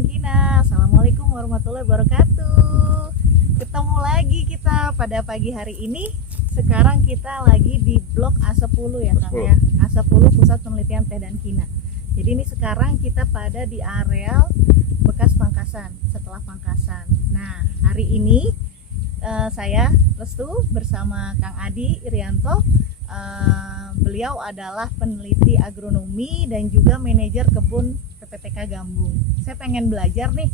dan Kina. Assalamualaikum warahmatullahi wabarakatuh. Ketemu lagi kita pada pagi hari ini. Sekarang kita lagi di blok A10 ya Kang ya. A10 Pusat Penelitian Teh dan Kina. Jadi ini sekarang kita pada di areal bekas Pangkasan, setelah Pangkasan. Nah, hari ini saya Restu bersama Kang Adi Irianto. Beliau adalah peneliti agronomi dan juga manajer kebun PPTK Gambung. Saya pengen belajar nih,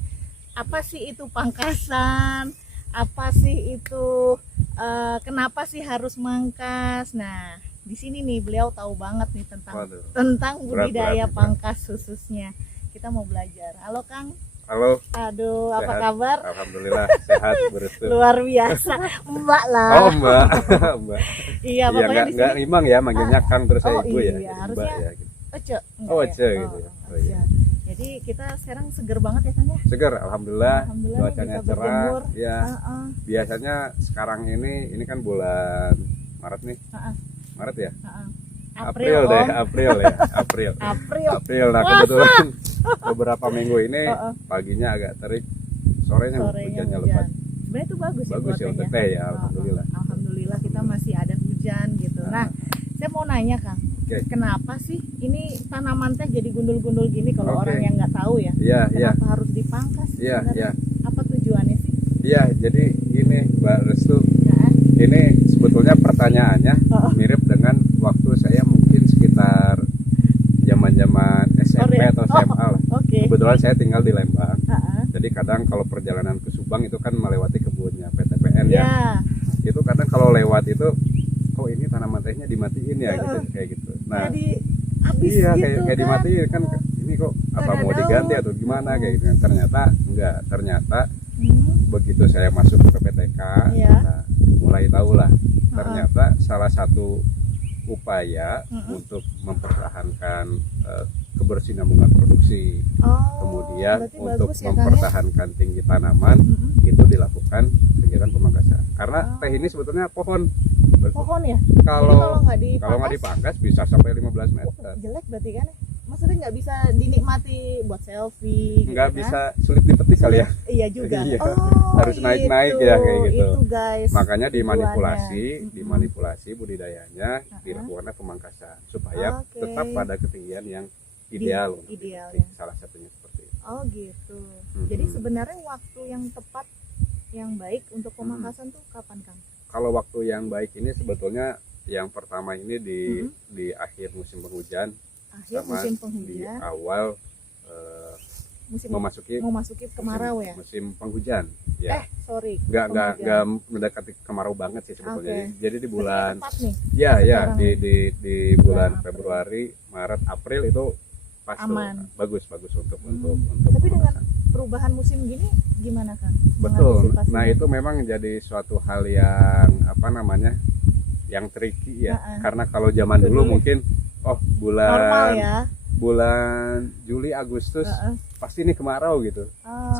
apa sih itu Pangkasan, apa sih itu, kenapa sih harus mangkas. Nah, di sini nih beliau tahu banget nih tentang budidaya pangkas khususnya. Kita mau belajar. Halo Kang. Halo. Aduh, Sehat. apa kabar? Alhamdulillah sehat, berestu. Luar biasa, Mbak lah. Oh Mbak, Mbak. Iya, pokoknya di nggak sini. imang ya, manggilnya Kang terus saya Ibu iya, ya. harusnya Mbak ya. Gitu. Ece. Oh Ece gitu ya. Oh, iya. Jadi kita sekarang seger banget ya Kang ya. Segar, alhamdulillah. Alhamdulillah Cuacanya bisa cerah. berjemur. Ya. Biasanya sekarang ini kan bulan Maret nih. Maret ya? April Om. deh, April ya, April. April. Nah, kebetulan beberapa minggu ini paginya agak terik, sorenya hujannya lebat. Sebenarnya itu bagus Bagus ya untuk teh ya, alhamdulillah. Alhamdulillah kita masih ada hujan gitu. Nah, saya mau nanya Kang, kenapa sih ini tanaman teh jadi gundul-gundul gini kalau orang yang nggak tahu ya? Kenapa harus dipangkas? Iya. Apa tujuannya sih? Iya, jadi ini Mbak Restu, ini sebetulnya pertanyaannya mirip dengan waktu saya mungkin sekitar zaman SMP atau SMA lah. Kebetulan saya tinggal di Lembang. Jadi kadang kalau perjalanan ke Subang itu kan melewati kebunnya PTPN ya. Itu kadang kalau lewat itu, kok ini tanaman tehnya dimatiin ya, gitu kayak gitu. Nah, iya gitu kayak dimatiin kan, ini kok apa mau diganti atau gimana kayak gitu. Ternyata enggak, ternyata begitu saya masuk ke PPTK, nah, mulai tahulah ternyata salah satu upaya untuk mempertahankan kebersinambungan produksi, kemudian untuk mempertahankan tinggi tanaman, itu dilakukan kegiatan pemangkasan. Karena teh ini sebetulnya pohon ya. Kalau nggak dipangkas bisa sampai 15 meter. Jelek berarti kan? Maksudnya nggak bisa dinikmati buat selfie? Nggak gitu bisa, sulit dipetik kali ya. Iya juga. Iya. Harus naik-naik ya kayak gitu. Itu guys. Makanya dimanipulasi budidayanya, dilakukan pemangkasan supaya tetap pada ketinggian yang ideal. Ideal ya. Salah satunya seperti itu. Oh gitu. Jadi sebenarnya waktu yang tepat, yang baik untuk pemangkasan tuh kapan Kang? Kalau waktu yang baik ini sebetulnya yang pertama ini di akhir musim penghujan. Di awal memasuki kemarau ya. Musim penghujan ya. Nggak mendekati kemarau banget sih sebetulnya. Jadi di bulan di bulan Februari, Maret, April itu pas bagus untuk tapi dengan perubahan musim gini gimana Kang? Betul. Nah, itu memang jadi suatu hal yang yang tricky ya. Karena kalau zaman dulu mungkin bulan Juli Agustus pasti ini kemarau gitu.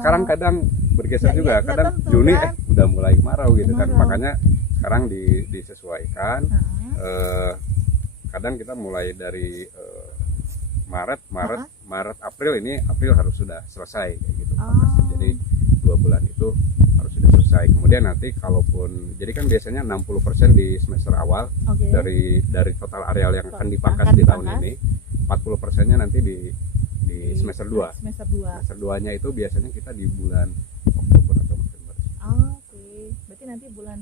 Sekarang kadang bergeser juga, kadang Juni udah mulai kemarau gitu kan. Makanya sekarang disesuaikan. Kadang kita mulai dari Maret, April harus sudah selesai kayak gitu. Jadi 2 bulan itu harus sudah selesai. Kemudian nanti kalaupun, jadi kan biasanya 60% di semester awal dari total areal yang akan dipangkas di tahun ini, 40%-nya nanti di semester 2. Semester 2-nya itu biasanya kita di bulan Oktober atau November. Berarti nanti bulan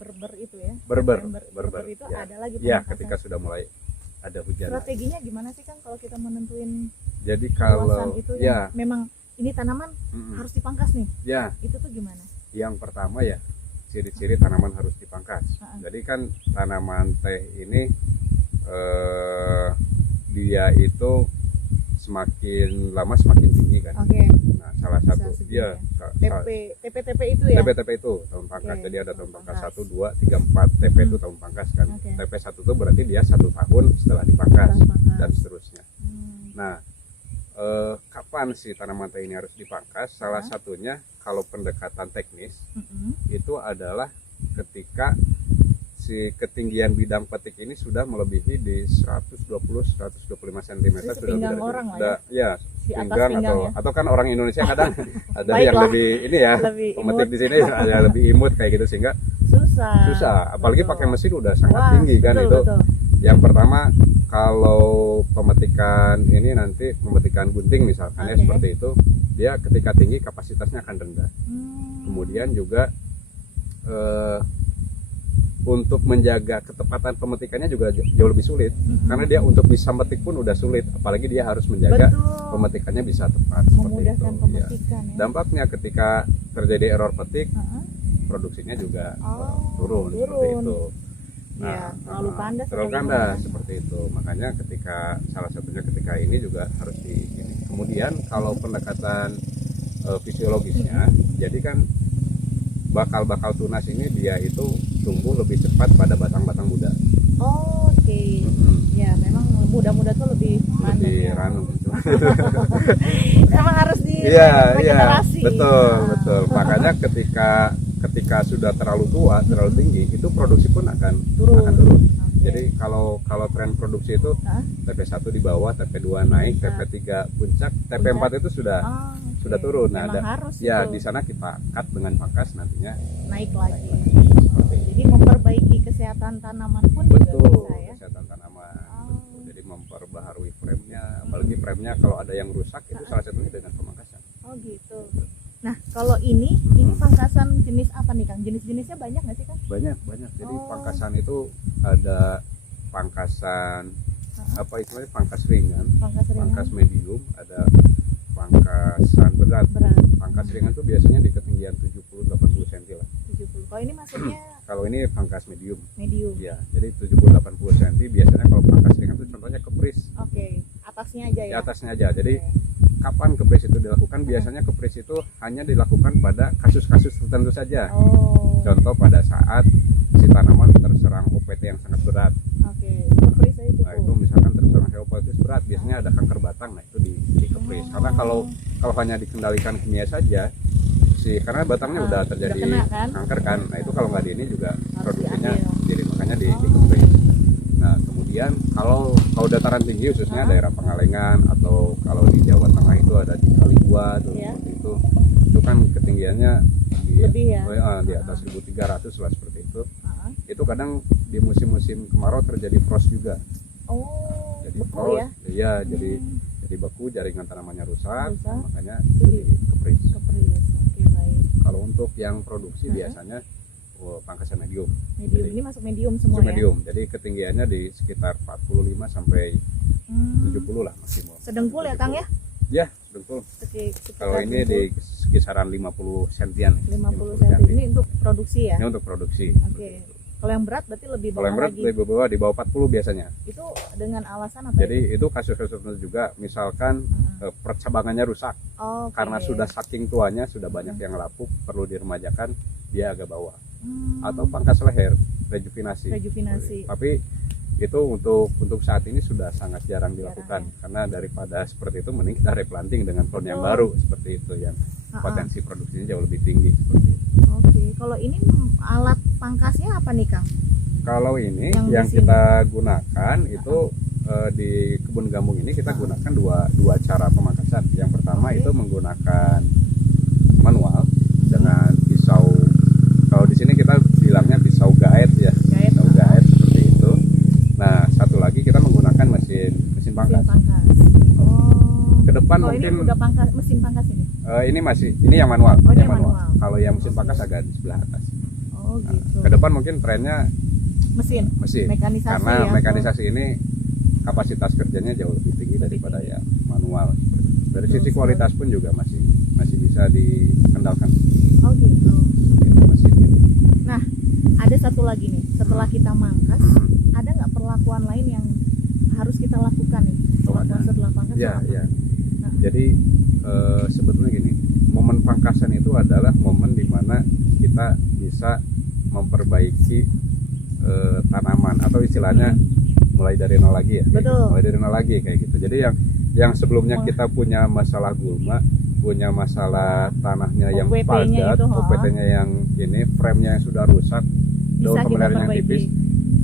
Berber itu ya? Berber itu ada lagi pemangkasan. Ya, ketika sudah mulai ada hujan. Strateginya gimana sih Kang kalau kita menentuin? Jadi kalau itu memang ini tanaman harus dipangkas nih. Ya. Itu tuh gimana? Yang pertama ya, ciri-ciri tanaman harus dipangkas. Jadi kan tanaman teh ini dia itu semakin lama semakin tinggi kan. Nah, salah satu dia TP itu ya. TP itu tahun pangkas. Jadi ada tahun pangkas 1, 2, 3, 4. TP itu tahun pangkas kan. TP 1 itu berarti dia 1 tahun setelah dipangkas dan seterusnya. Nah, kapan sih tanaman teh ini harus dipangkas? Salah satunya kalau pendekatan teknis itu adalah ketika si ketinggian bidang petik ini sudah melebihi di 120-125 cm sudah orang lah ya. Di atas pinggang pinggang ya. atau kan orang Indonesia kadang ada yang Baiklah. lebih ini ya, Lebih pemetik imut. di sini ada lebih imut kayak gitu sehingga susah. Apalagi Betul. pakai mesin udah sangat Wah, tinggi kan betul, itu. betul. Yang pertama kalau pemetikan ini nanti pemetikan gunting misalkan ya Oke. seperti itu, dia ketika tinggi kapasitasnya akan rendah. Hmm. Kemudian juga untuk menjaga ketepatan pemetikannya juga jauh lebih sulit karena dia untuk bisa metik pun udah sulit, apalagi dia harus menjaga Betul. pemetikannya bisa tepat seperti Memudahkan itu. Ya. pemetikan ya. Dampaknya ketika terjadi error petik, Heeh. produksinya juga Oh, turun seperti itu. Ya, terlalu kandas terlalu atau kandas gimana? seperti itu. Makanya ketika salah satunya ketika ini juga harus di ini. Kemudian kalau pendekatan fisiologisnya, jadi kan bakal tunas ini dia itu tumbuh lebih cepat pada batang-batang muda. Oke. Ya, memang muda-muda tuh lebih mandek Lebih ya. ranum. Emang harus di Iya, regenerasi. betul, Nah. betul. Makanya ketika sudah terlalu tua, terlalu tinggi, itu produksi pun akan Turun. turun. Oke. Jadi kalau tren produksi itu Hah? TP1 di bawah, TP2 naik, TP3 puncak, TP4 itu sudah Ah, oke. sudah turun. Nah, Memang harus ya itu di sana kita cut dengan pangkas nantinya naik lagi. seperti itu. Jadi memperbaiki kesehatan tanaman pun juga Betul, bisa ya. kesehatan tanaman. Oh. Jadi memperbaharui frame-nya, apalagi frame-nya kalau ada yang rusak itu salah satunya dengan pemangkasan. Oh gitu. Nah, kalau ini pangkasan jenis apa nih Kang? Jenis-jenisnya banyak nggak sih Kang? Banyak. Jadi Oh. pangkasan itu ada pangkasan apa istilahnya pangkas ringan, Pangkas ringan. pangkas medium, ada pangkasan berat. Pangkas ringan tuh biasanya di ketinggian 70-80 cm lah. 70. Kalau ini maksudnya Kalau ini pangkas medium. medium. Ya, jadi 70-80 cm biasanya kalau pangkas ringan itu contohnya kepris. Oke, atasnya aja Di ya. atasnya aja. Jadi Oke. kapan kepris itu dilakukan? Biasanya kepris itu hanya dilakukan pada kasus-kasus tertentu saja. Oh. Contoh pada saat si tanaman terserang OPT yang sangat berat. Oke, kepris aja cukup. Nah, itu misalkan terserang heopatitis berat, biasanya ada kanker batang. Nah, itu di kepris. Karena kalau hanya dikendalikan kimia saja, karena batangnya udah terjadi kena kan? kanker kan. Nah, itu kalau nggak di ini juga Harus produksinya diambil. jadi makanya di kepris. Nah, kemudian kalau dataran tinggi khususnya daerah Pengalengan atau kalau di Jawa Tengah itu ada di Kaliua tuh Iya. seperti itu kan ketinggiannya Lebih ya? di atas 1.300 lah seperti itu. Ah. Itu kadang di musim-musim kemarau terjadi frost juga. Oh, Jadi beku frost, ya? iya, jadi beku, jaringan tanamannya rusak, Rusak. makanya itu di kepris. Kepris. Oke, baik. Kalau untuk yang produksi biasanya pangkasan medium. Medium Jadi, ini masuk medium semua itu ya? medium. Jadi ketinggiannya di sekitar 45 sampai Hmm. 70 lah maksimum. Sedengkul ya Kang ya? Ya, dengkul. Sekitar Kalau ini dengkul. di kisaran 50 sentian. 50 cm. Ini untuk produksi ya? Ini untuk produksi. Oke. Kalau yang berat berarti lebih Kalau yang bawah berat lagi. lebih bawah di bawah 40 biasanya. Itu dengan alasan apa? Jadi itu kasus-kasus tertentu juga, misalkan percabangannya rusak Oke. karena sudah saking tuanya, sudah banyak yang lapuk, perlu diremajakan, dia agak bawah. Atau pangkas leher, rejuvenasi. Rejuvenasi. Tapi itu untuk saat ini sudah sangat jarang dilakukan ya. karena daripada seperti itu mending kita replanting dengan pohon yang Betul. baru seperti itu yang potensi produksinya jauh lebih tinggi seperti itu. Oke. Kalau ini alat pangkasnya apa nih Kang? Kalau ini Yang yang di sini. kita gunakan itu di kebun gambung ini kita gunakan dua cara pemangkasan. Yang pertama Oke. itu menggunakan manual dengan pisau. Kalau di sini kita bilangnya pisau gaet ya. Gaet, Pisau gaet seperti itu. Nah, satu lagi kita menggunakan mesin Mesin pangkas. pangkas. Oh. Ke depan Kalau ini mungkin udah mesin pangkas ini. ini yang manual. Oh, ini yang yang manual. Kalau yang mesin pangkas agak di sebelah atas. Oh gitu. Ke depan mungkin trennya Mesin. mesin. Mekanisasi Karena ya. mekanisasi ini kapasitas kerjanya jauh lebih tinggi daripada yang manual. Dari Betul sisi sekali. kualitas pun juga masih bisa dikendalikan Oh gitu. mesin ini. Nah, ada satu lagi nih. Setelah kita mangkas, ada nggak perlakuan lain yang harus kita lakukan nih? Oh, Perlakuan ada. setelah pangkas Ya, apa? ya. Nah. Jadi sebetulnya gini, momen pangkasan itu adalah momen dimana kita bisa memperbaiki tanaman atau istilahnya mulai dari nol lagi ya. Betul. Mulai dari nol lagi kayak gitu. Jadi yang sebelumnya kita punya masalah gulma, punya masalah tanahnya yang OPT-nya padat, itu, OPT-nya yang ini, frame-nya yang sudah rusak, daun Bisa kita pemeliharaan yang perbaiki. tipis.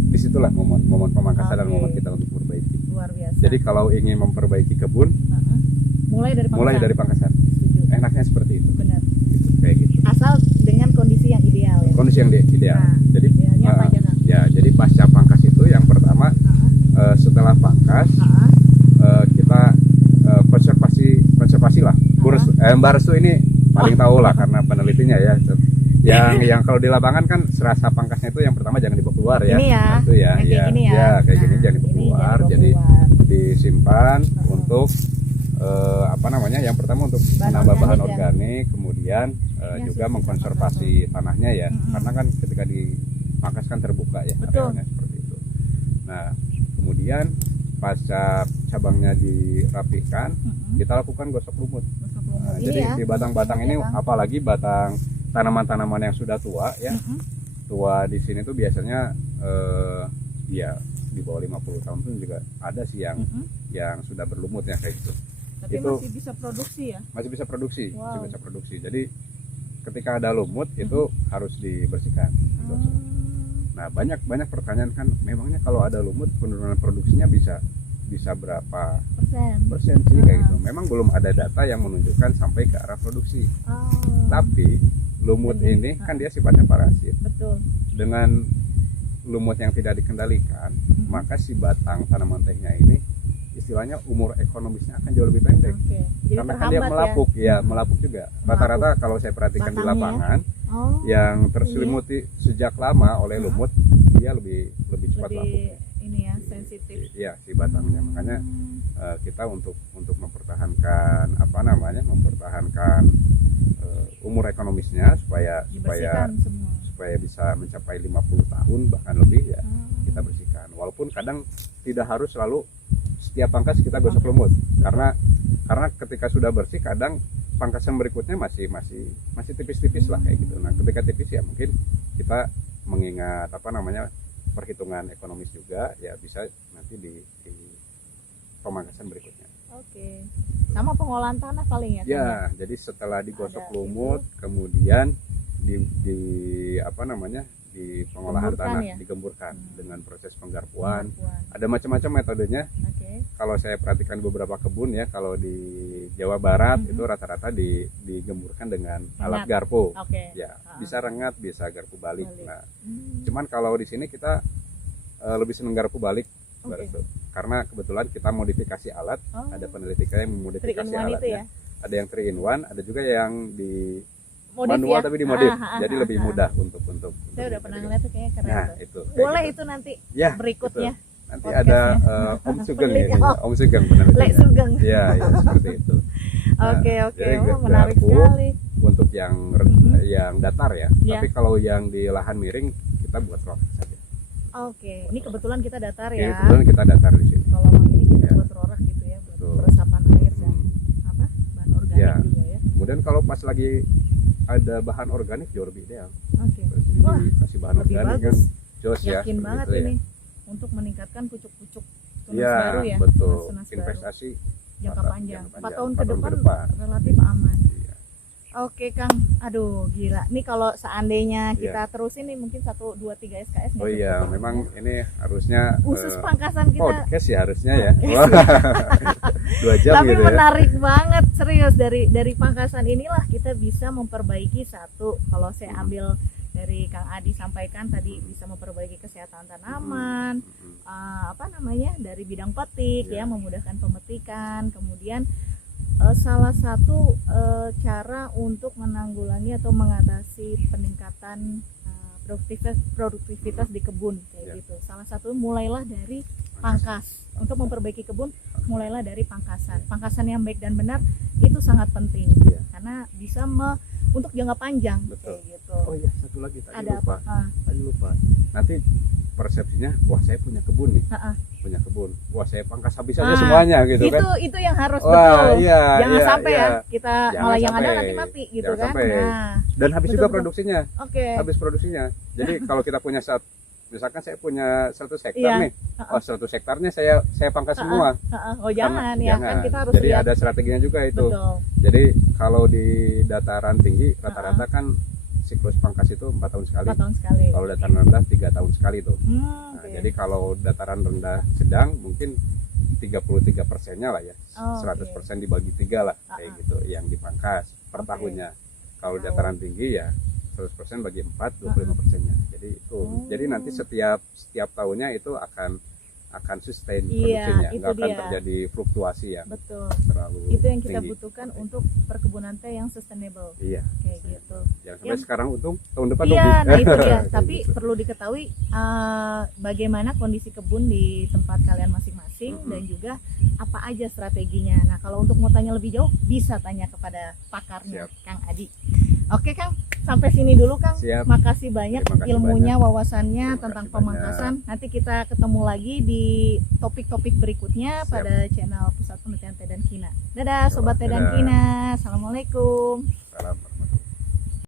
Disitulah momen pemangkasan dan Oke. momen kita untuk memperbaiki. Luar biasa. Jadi kalau ingin memperbaiki kebun, Mulai dari pangkasan. Mulai dari pangkasan. Setuju. Enaknya seperti itu. Benar. Gitu, kayak gitu. Asal dengan kondisi yang ideal ya. Kondisi yang ideal. Nah, Jadi idealnya apa aja, Kang? ya, jadi pasca pangkas itu yang pertama setelah pangkas kita konservasi lah. Mbak Restu ini paling tahu lah karena penelitinya ya. Yang kalau di lapangan kan serasa pangkasnya itu yang pertama jangan dibawa keluar ya. Ini ya. Itu ya, Yang kayak gini ya. ya kayak gini Nah, jangan dibawa ini keluar. jangan dibawa Jadi keluar. disimpan untuk apa namanya? Yang pertama untuk menambah bahan organik, kemudian juga mengkonservasi tanahnya ya. Karena kan ketika dipangkas kan terbuka ya arealnya seperti itu. Nah, kemudian pasca cabangnya dirapikan, kita lakukan gosok lumut. Nah, jadi ya. di batang-batang ini, apalagi batang tanaman-tanaman yang sudah tua ya, tua di sini tuh biasanya ya di bawah 50 tahun pun juga ada sih yang sudah berlumut ya kayak gitu. Tapi itu masih bisa produksi ya? Masih bisa produksi, Wow. masih bisa produksi. Jadi ketika ada lumut itu harus dibersihkan. Nah, banyak pertanyaan kan, memangnya kalau ada lumut penurunan produksinya bisa berapa persen sih kayak gitu. Memang belum ada data yang menunjukkan sampai ke arah produksi. Tapi lumut ini kan dia sifatnya parasit. Betul. Dengan lumut yang tidak dikendalikan, maka si batang tanaman tehnya ini istilahnya umur ekonomisnya akan jauh lebih pendek. Jadi karena kan dia melapuk ya, melapuk juga. Rata-rata kalau saya perhatikan di lapangan yang terselimuti sejak lama oleh lumut, dia lebih cepat lapuk. Ini ya, sensitif. Iya, si batangnya. Makanya kita untuk mempertahankan apa namanya? Mempertahankan umur ekonomisnya supaya bisa mencapai 50 tahun bahkan lebih ya, kita bersihkan. Walaupun kadang tidak harus selalu setiap pangkas kita gosok lumut. Karena ketika sudah bersih kadang pangkasan berikutnya masih tipis-tipis lah kayak gitu. Nah, ketika tipis ya mungkin kita mengingat apa namanya? Perhitungan ekonomis juga ya, bisa nanti di pemangkasan berikutnya. Oke. Sama pengolahan tanah paling ya? Ya, jadi setelah digosok lumut, kemudian di apa namanya? Di pengolahan tanah digemburkan dengan proses penggarpuan. Ada macam-macam metodenya. Kalau saya perhatikan beberapa kebun ya, kalau di Jawa Barat itu rata-rata digemburkan dengan alat garpu. Ya, bisa rengat, bisa garpu balik. Nah, cuman kalau di sini kita lebih senang garpu balik, karena kebetulan kita modifikasi alat. Ada peneliti yang memodifikasi alatnya. Ada yang 3 in 1, ada juga yang di manual tapi dimodif, jadi lebih mudah untuk saya udah pernah ngeliat tuh kayaknya keren. Nah, tuh. itu Boleh gitu. Itu nanti Ya, berikutnya. betul. Nanti ada Om Sugeng ini, Om Sugeng Lek Sugeng. Ya, seperti itu. Oke, jadi menarik garpu sekali. untuk yang datar ya. Tapi kalau yang di lahan miring kita buat rock saja. Oke, ini kebetulan kita datar Ini ya. kebetulan kita datar di sini. Kalau yang ini kita buat rorak gitu ya, buat peresapan air dan bahan organik juga ya. Kemudian kalau pas lagi ada bahan organik jauh lebih ideal. Wah, dikasih bahan lebih organik bagus. kan jos ya. Yakin banget gitu ini untuk meningkatkan pucuk-pucuk tunas ya. baru ya. Betul. Tunas Investasi baru. Jangka panjang. 4 tahun 4 ke tahun depan relatif aman. Iya. Oke Kang, aduh gila. Nih kalau seandainya kita terusin nih mungkin 1, 2, 3 SKS. Oh iya, memang ini harusnya khusus pangkasan kita. Podcast ya harusnya ya. 2 jam Tapi gitu menarik banget, serius, dari pangkasan inilah kita bisa memperbaiki satu. Kalau saya ambil dari Kang Adi sampaikan tadi, bisa memperbaiki kesehatan tanaman, dari bidang petik ya, memudahkan pemetikan. Kemudian salah satu cara untuk menanggulangi atau mengatasi peningkatan produktivitas di kebun kayak gitu. Salah satu mulailah dari pangkas. Untuk memperbaiki kebun mulailah dari pangkasan. Pangkasan yang baik dan benar itu sangat penting karena bisa untuk jangka panjang. Betul. Kayak gitu. Oh iya, satu lagi tadi lupa. Tadi lupa. Nanti persepsinya, wah saya punya kebun nih. Punya kebun. Wah, saya pangkas habis aja semuanya gitu kan. Itu yang harus betul. Iya, jangan sampai ya kita malah yang ada sampai. nanti mati gitu kan. Sampai. Nah, dan habis juga produksinya. Habis produksinya. Jadi kalau kita punya misalkan saya punya 100 hektar nih. Oh, 100 hektarnya saya pangkas semua. Oh, jangan ya, kan kita harus jadi lihat. ada strateginya juga itu. Betul. Jadi kalau di dataran tinggi rata-rata kan siklus pangkas itu 4 tahun sekali. 4 tahun sekali. Kalau dataran rendah 3 tahun sekali tuh. Okay. Jadi kalau dataran rendah sedang mungkin 33%-nya lah ya. Oh, 100% dibagi 3 lah kayak Ah, gitu yang dipangkas per Oke. tahunnya. Kalau Tahu. dataran tinggi ya 100% bagi 4, 25%-nya. Jadi itu. Oh. Jadi nanti setiap tahunnya itu akan sustain Iya, produksinya, itu nggak akan dia. terjadi fluktuasi yang Betul. terlalu Itu yang kita tinggi. butuhkan untuk perkebunan teh yang sustainable. Iya. Kayak gitu. Jangan sampai sekarang untung tahun depan Iya, rugi. nah itu dia. Kayak Tapi gitu. perlu diketahui bagaimana kondisi kebun di tempat kalian masing-masing dan juga apa aja strateginya. Nah, kalau untuk mau tanya lebih jauh bisa tanya kepada pakarnya, Siap. Kang Adi. Oke, Kang. Sampai sini dulu, Kang. Siap. Makasih banyak Terima kasih ilmunya, banyak. wawasannya Terima tentang kasih pemangkasan. Nanti kita ketemu lagi di topik-topik berikutnya Siap. pada channel Pusat Penelitian Teh dan Kina. Dadah sobat Teh dan Dadah. Kina. Assalamualaikum.